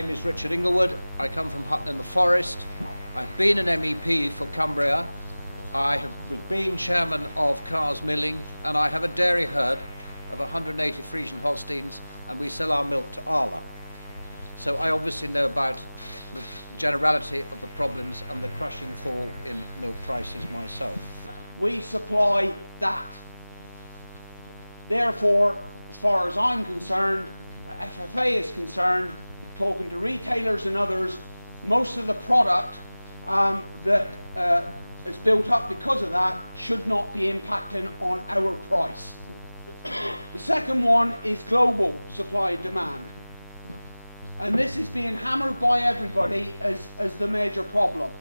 My name is Richard Inglewood. I come from Hutton in the Forest. I've been an MEP for Cumbria. I have been chairman of Cars Milling, and I have a dairy herd of 180 Friesian Holsteins, and we sell our milk to Arla. So I obviously know about the generality of the problems and the crushing fall in milk prices myself. We supply that. Therefore, as far as I'm concerned, FFA is concerned, talking to retailers and others, most of the product that is built up because of that should not be impacting on our price. The second one is global supply and demand. And this is being hammered by everybody as the major problem.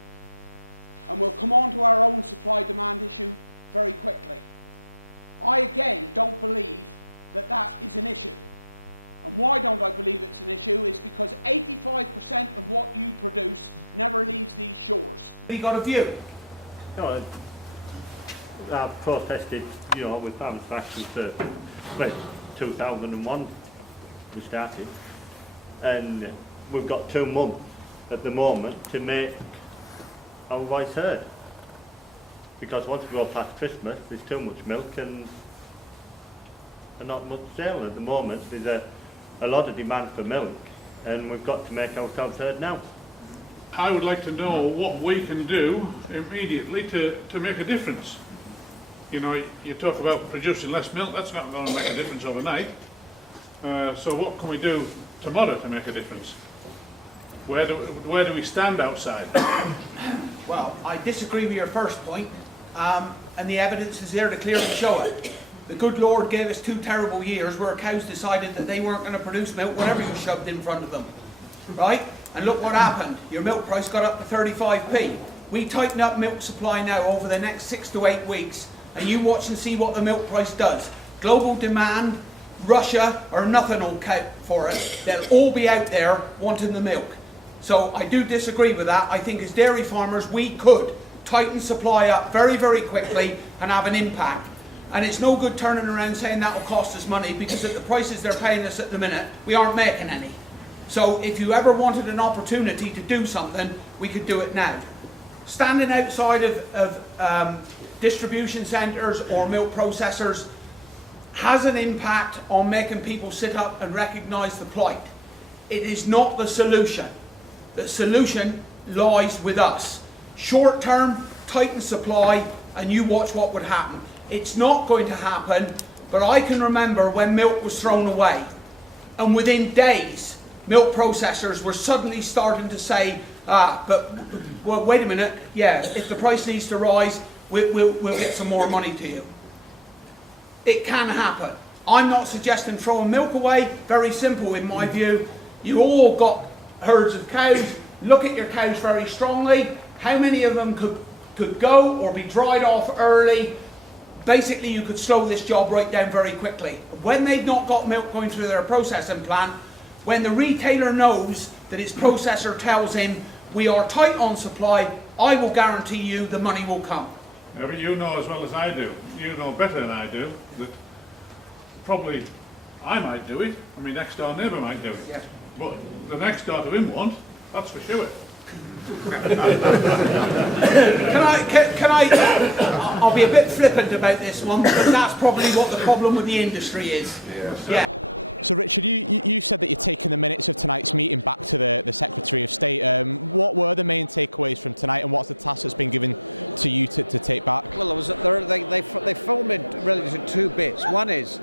And we'll come on to our own supply-demand issue very quickly. I, again, don't believe that that is an issue. And why don't I believe it's an issue is because 85% of what you produce never leaves these shores. Have you got a view? No, I've protested, with farmers for action for 2001 we started, and we've got 2 months at the moment to make our voice heard. Because once we go past Christmas, there's too much milk and not much sale at the moment. There's a lot of demand for milk, and we've got to make ourselves heard now. I would like to know what we can do immediately to make a difference. You talk about producing less milk, that's not going to make a difference overnight. So what can we do tomorrow to make a difference? Where do we stand outside? Well, I disagree with your first point, and the evidence is there to clearly show it. The good Lord gave us 2 terrible years where cows decided that they weren't going to produce milk whatever you shoved in front of them, right? And look what happened. Your milk price got up to 35p. We tighten up milk supply now over the next 6 to 8 weeks, and you watch and see what the milk price does. Global demand, Russia, or nothing will count for it. They'll all be out there wanting the milk. So I do disagree with that. I think as dairy farmers we could tighten supply up very, very quickly and have an impact. And it's no good turning around saying that will cost us money, because at the prices they're paying us at the minute, we aren't making any. So if you ever wanted an opportunity to do something, we could do it now. Standing outside of distribution centres or milk processors has an impact on making people sit up and recognise the plight. It is not the solution. The solution lies with us. Short term, tighten supply, and you watch what would happen. It's not going to happen, but I can remember when milk was thrown away, and within days milk processors were suddenly starting to say, well, wait a minute, yeah, if the price needs to rise, we'll get some more money to you. It can happen. I'm not suggesting throwing milk away. Very simple in my view. You all got herds of cows. Look at your cows very strongly. How many of them could go or be dried off early? Basically, you could slow this job right down very quickly. When they've not got milk going through their processing plant, when the retailer knows that his processor tells him, we are tight on supply, I will guarantee you the money will come. Yeah, but you know as well as I do, you know better than I do, that probably I might do it, and my next door neighbour might do it. Yeah. But the next door to him won't, that's for sure. I'll be a bit flippant about this one, because that's probably what the problem with the industry is. Yeah. So Richard, you said that you're taking the minutes of tonight's meeting back to the Secretary of State. What were the main takeaways from tonight, and what's the task that's been given to you to take back? Well, they form it really into 2 bits. One is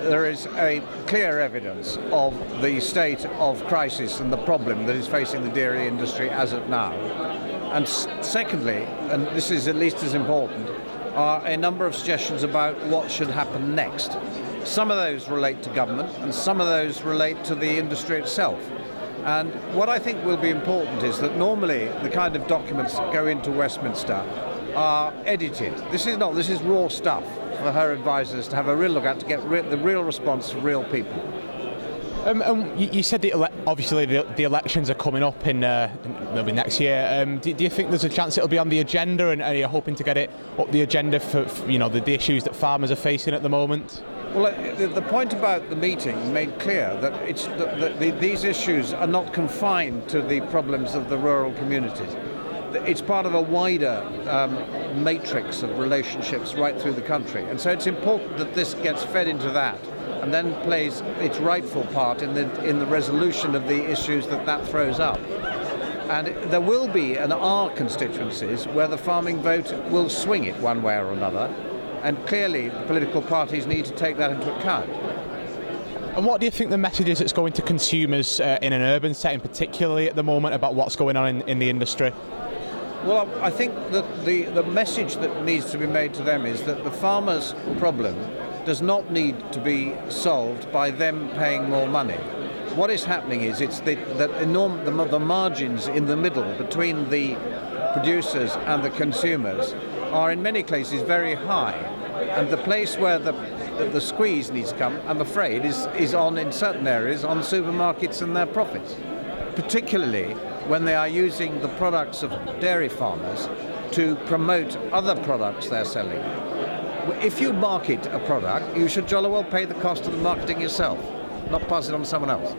there is a clear evidence of the state of crisis and the problem that is facing the dairy industry as of now. And secondly, and this is at least as important, are a number of suggestions about what should happen next. Some of those relate to government, and some of those relate to the industry itself. And what I think will be important is that normally the kind of documents that go into Westminster are edited. This is not. This is raw stuff for her advisors to have a real look at, to get the real response from real people. And you said that obviously the elections are coming up in maybe next year. Do you think there's a chance it'll be on the agenda, and are you hoping to get it up the agenda for the issues that farmers are facing at the moment? Well, the point about the meeting made clear that these issues are not confined to the problems of the rural communities. It's part of a wider matrix of relationships right through the country. And so it's important that this gets fed into that and then plays its rightful part in the resolution of the issues that throws up. And there will be in our constituencies where the farming vote will swing it one way or another. And clearly the political parties need to take that into account. And what do you think the message is that's going to consumers in an urban setting, particularly at the moment, about what's going on in the industry? Well, I think that the message that needs to be made to them is that the farmers' problem does not need to be solved by them paying more money. What is happening is it's the margins in the middle between the producers and the consumers are in many cases very high, and the place where the squeeze needs to come, I'm afraid, is on, in certain areas, on supermarkets and their profits, particularly when they are using the products of dairy farmers to promote other products they're selling. If you market a product, you should jolly well pay the cost of the marketing yourself, not pass it on to someone else.